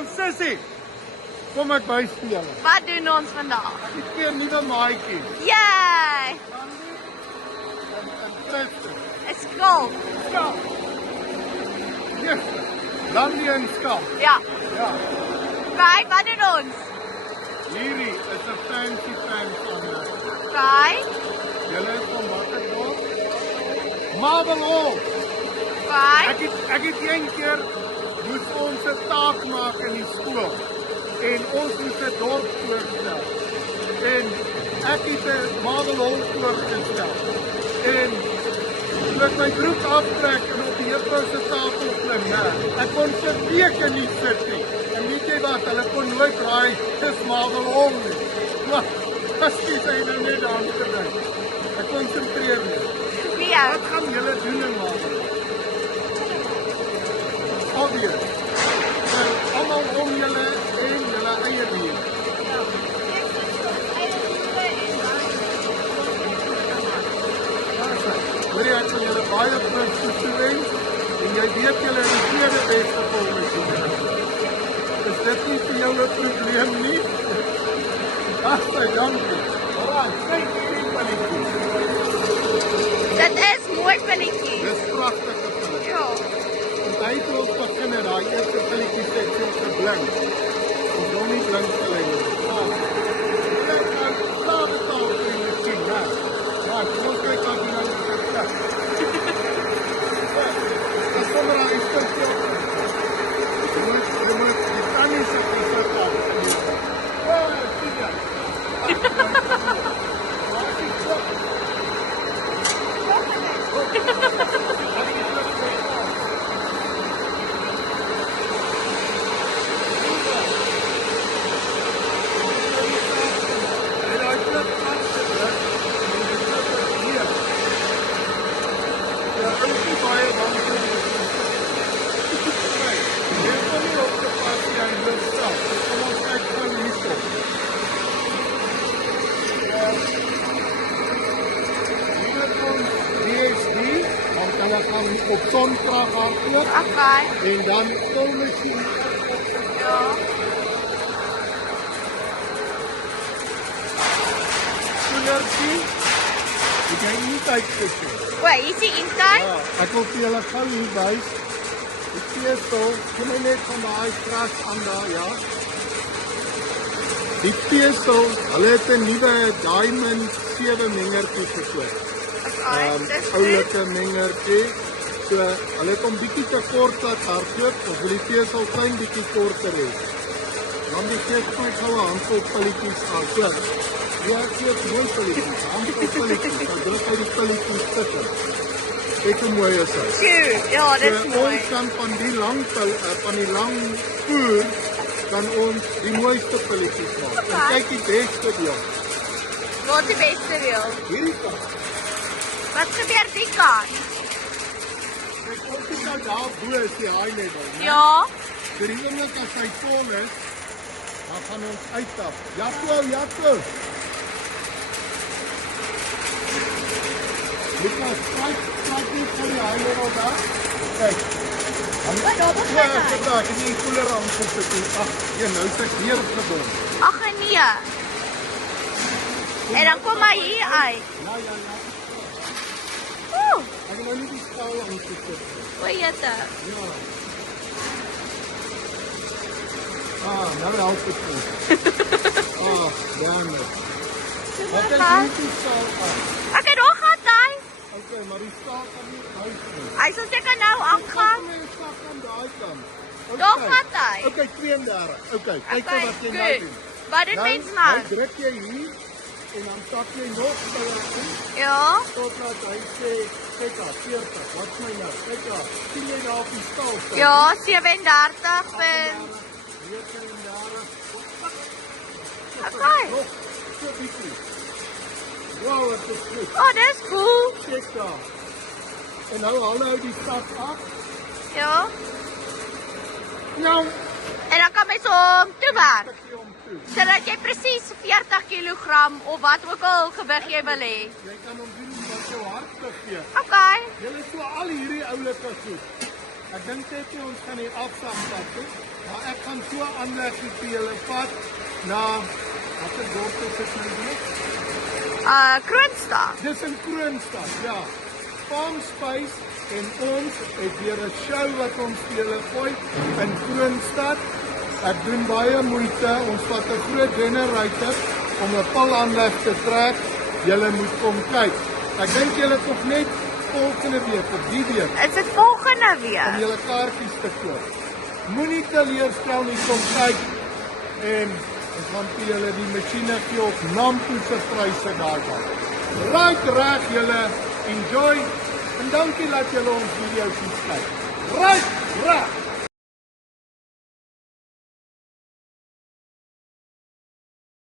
Nou sussie, kom ek wys vir julle. Wat doen ons vandag? Ek het 2 nuwe maatjies. Yay! En Tristan. 'n Skalk. Skalk. Yes. Landy en Skalk. Ja. Ja. Right, wat doen ons? Hierdie is 'n fancy van my. Right, Julle is van watter dorp? Marble Hall. right. Ek het een keer moes ons 'n taak maak in die skool. En ons moes 'n dorp voorstel. En ek het 'n Marble Hall voorgestel. En toe ek my broek aftrek en op die juffrou se tafel klim, ek kon vir weke nie sit nie. En weet jy wat, hulle kon nooit raai, dis Marble Hall nie. Maar, as jy nou net aan te dink. Ek konsentreer nie. Nee. Wat gaan julle doen in Marble Hall? Obvious. Almal om julle en julle eie bier. Hoor jy, ek wil julle baie prinsies toewens, en jy weet julle is die tweede beste volgens julle. Is dit nie vir jou 'n probleem nie? Ag, dankie. Alraai, kyk hierdie palletjie. Dit is mooi pilletjie. Dis pragtige palletjie. Ja. Hy het ons begin en daai eerste pilletjie sê so geblink. Ons wil nie blink vir hy nie. Kyk nou, daar betaal vir die masjien, ja. Maar kom ons kyk wat die nou gesê. As sommer al iets kan sê. Jy moet die tannie se gesit af. Sien jy? Op sonkrag hardloop Okay. en dan koolmasjien. Ja. Koelertjie. Ek gaan nie kyk vir jou. O, hier is die intake. Ja, ek wil vir julle gou hier wys. Die peesel, kom my net van daai gras aan daar, ja. Die peesel, hulle het 'n nuwe Diamond 7 mengertjie gekoop. Oulike mengertjie. So, hulle het hom bietjie te kort laat hardloop, of wil die peesel klein bietjie korter hê. Dan die keer my gou 'n handvol pilletjies aan. So, ja, ek sê mooi pilletjies, handvol pilletjies, dan druk hy die pilletjies tussen. Kyk hoe mooi is hy. Sjoe, ja, dit is mooi. Ons kan van die lang voer, kan ons die mooiste pilletjies maak. En kyk die beste deel. Wat is die beste deel? Hierdie kant. Wat gebeur die kant? Kyk, ons is nou daar bo is die haai level. Ja. Vir die oomblik as hy vol is, dan gaan ons uittap. Jaco. Lukas, kyk nie vir die haai level daar. Kyk. Wat daar begin hy? Ja, ek het nie koeler aan gesit nie. Ag, nou is ek weer gebom. Ag nee. En dan kom hy hier uit. Ja. Oeh, Ek het nou nie die skaal aangesit nie. o jette. Ja. Nou help het ons. Jammer. Wat is die skaal aan? Ek het nog gehad daai. Okay, maar die skaal kan nie uit nie. Hy sal seker nou afgaan. Kom eens stap aan daai kant. Nog gehad hy. Okay, 32. Okay, kyk Okay, wat jy nou goed. doen. Wat doen mens maar? Nou druk jy hier en dan stap jy nog by hom. Ja. Totdat hy sê, kyk daar, 40. Wat my nou? Kyk daar. Sien jy daar op die skaal staan? Ja, 37 punt. Okay. Wow, wat is goed. Oh, dis cool. Kyk daar. En nou haal hy die stap af. Ja. Nou, En dan kan mens hom toewerk. ek gee hom toe. Sodat jy presies 40 kg of wat ook al gewig jy wil hê. Jy kan hom doen wat jou hart begeer. Okay. Jy het so al hierdie oulike goed. Ek dink net nie ons gaan die afslagpad doen, maar ek gaan so aanleggie vir julle pad na watter dorp is dit nou weer? Kroonstad. Dis in Kroonstad, ja. Farm Space en ons het weer 'n show wat ons vir julle gooi in Kroonstad. Ek doen baie moeite, ons vat 'n groot generator om 'n palaanleg te trek. Julle moet kom kyk. Ek dink julle tog net volgende week of die week Is dit volgende om week? julle kaartjies te koop. Moenie teleurstel nie, kom kyk en ons gaan vir julle die masjiene gee op Nampo se pryse daarvan. Right reg julle, enjoy en dankie dat julle ons video's kyk. Right reg.